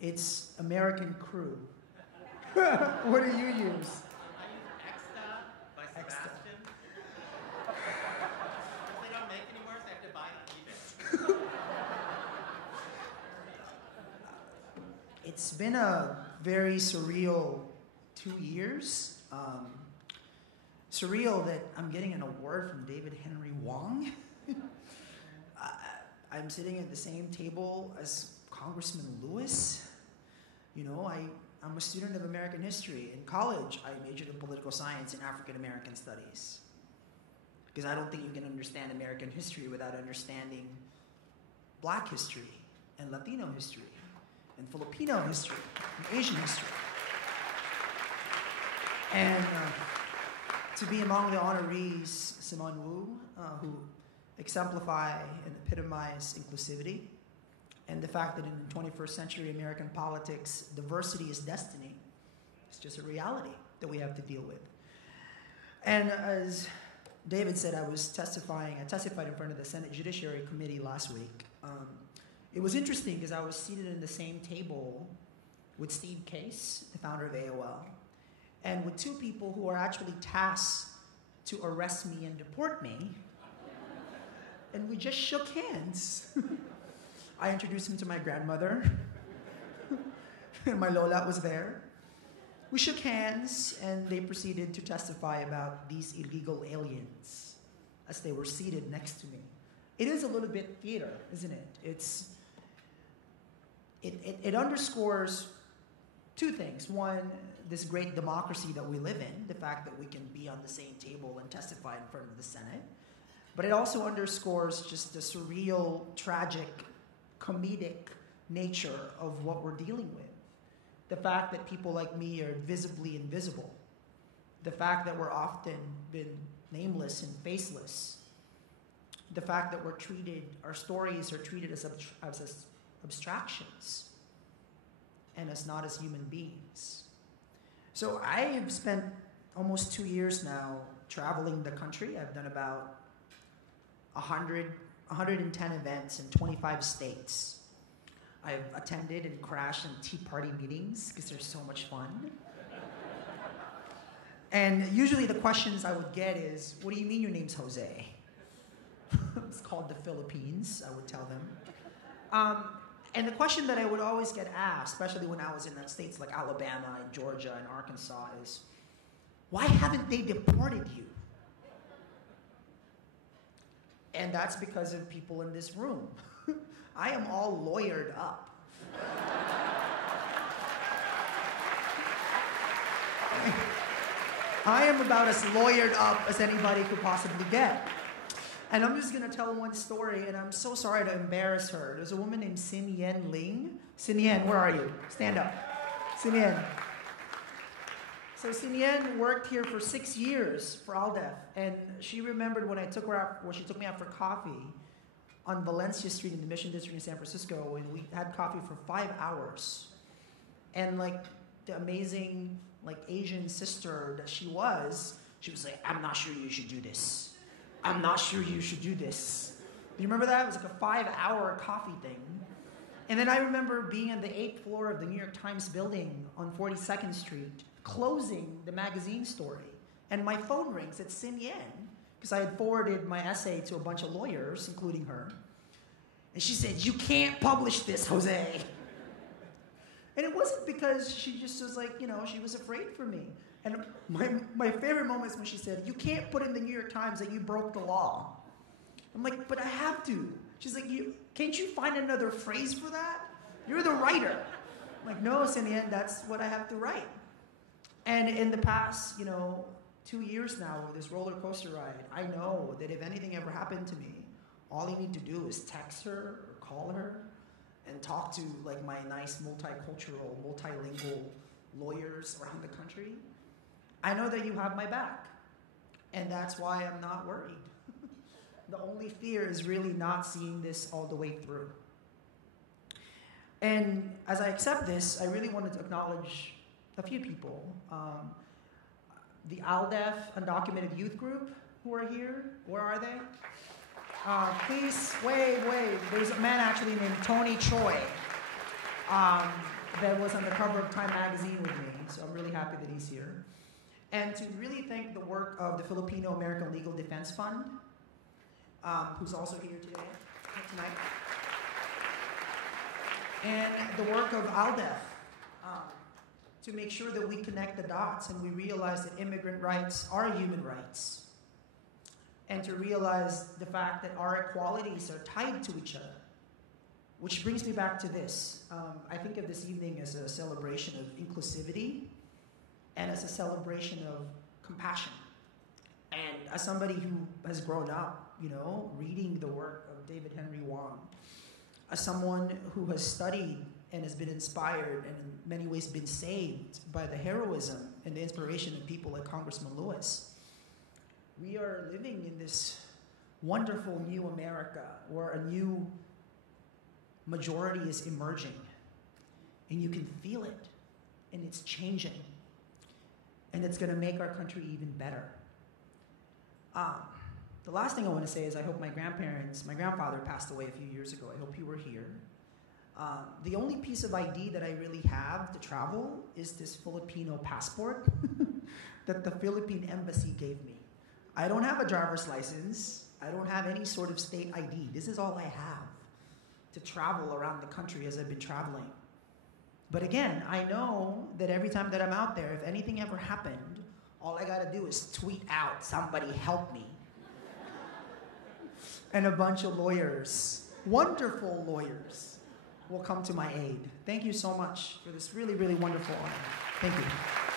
It's American Crew. What do you use? I use Exta by Sebastian. If they don't make anymore, so I have to buy it on eBay. It's been a very surreal 2 years. Surreal that I'm getting an award from David Henry Wong. I'm sitting at the same table as Congressman Lewis. You know, I'm a student of American history. In college, I majored in political science and African American studies. Because I don't think you can understand American history without understanding Black history and Latino history and Filipino history and Asian history. And to be among the honorees, Simon Wu, who exemplify and epitomize inclusivity, and the fact that in 21st century American politics, diversity is destiny. It's just a reality that we have to deal with. And as David said, I testified in front of the Senate Judiciary Committee last week. It was interesting because I was seated in the same table with Steve Case, the founder of AOL, and with two people who are actually tasked to arrest me and deport me. And we just shook hands. I introduced him to my grandmother, and my Lola was there. We shook hands, and they proceeded to testify about these illegal aliens as they were seated next to me. It is a little bit theater, isn't it? It underscores two things. One, this great democracy that we live in, the fact that we can be on the same table and testify in front of the Senate. But it also underscores just the surreal, tragic, comedic nature of what we're dealing with. The fact that people like me are visibly invisible. The fact that we're often been nameless and faceless. The fact that our stories are treated as abstractions and as not as human beings. So I have spent almost 2 years now traveling the country. I've done about 110 events in 25 states. I've attended and crashed in Tea Party meetings because they're so much fun. And usually the questions I would get is, what do you mean your name's Jose? It's called the Philippines, I would tell them. And the question that I would always get asked, especially when I was in the states like Alabama and Georgia and Arkansas, is, why haven't they deported you? And that's because of people in this room. I am all lawyered up. I am about as lawyered up as anybody could possibly get. And I'm just gonna tell one story, and I'm so sorry to embarrass her. There's a woman named Sin Yen Ling. Sin Yen, where are you? Stand up. Sin Yen. So Sin Yen worked here for 6 years for AALDEF, and she remembered when she took me out for coffee on Valencia Street in the Mission District in San Francisco, and we had coffee for 5 hours. And like the amazing Asian sister that she was like, I'm not sure you should do this. I'm not sure you should do this. Do you remember that? It was like a 5-hour coffee thing. And then I remember being on the 8th floor of the New York Times building on 42nd Street, closing the magazine story. And my phone rings. It's Sin Yen, because I had forwarded my essay to a bunch of lawyers, including her. And she said, you can't publish this, Jose. And it wasn't because she just was like, she was afraid for me. And my favorite moment is when she said, you can't put in the New York Times that you broke the law. I'm like, but I have to. She's like, can't you find another phrase for that? You're the writer. I'm like, no, in the end, that's what I have to write. And in the past, 2 years now of this roller coaster ride, I know that if anything ever happened to me, all you need to do is text her or call her and talk to my nice multicultural, multilingual lawyers around the country. I know that you have my back, and that's why I'm not worried. The only fear is really not seeing this all the way through. And as I accept this, I really wanted to acknowledge a few people. The AALDEF Undocumented Youth Group who are here. Where are they? Please, wave. There's a man actually named Tony Choi. that was on the cover of Time magazine with me. So I'm really happy that he's here. And to really thank the work of the Filipino-American Legal Defense Fund, who's also here tonight. And the work of AALDEF, to make sure that we connect the dots and we realize that immigrant rights are human rights. And to realize the fact that our equalities are tied to each other. Which brings me back to this. I think of this evening as a celebration of inclusivity and as a celebration of compassion. And as somebody who has grown up, reading the work of David Henry Wong, as someone who has studied and has been inspired and in many ways been saved by the heroism and the inspiration of people like Congressman Lewis, we are living in this wonderful new America where a new majority is emerging. And you can feel it. And it's changing. And it's going to make our country even better. The last thing I want to say is I hope my grandfather passed away a few years ago. I hope you were here. The only piece of ID that I really have to travel is this Filipino passport that the Philippine Embassy gave me. I don't have a driver's license. I don't have any sort of state ID. This is all I have to travel around the country as I've been traveling. But again, I know that every time that I'm out there, if anything ever happened, all I gotta do is tweet out, "Somebody help me." And a bunch of lawyers, wonderful lawyers, will come to my aid. Thank you so much for this really, really wonderful honor. Thank you.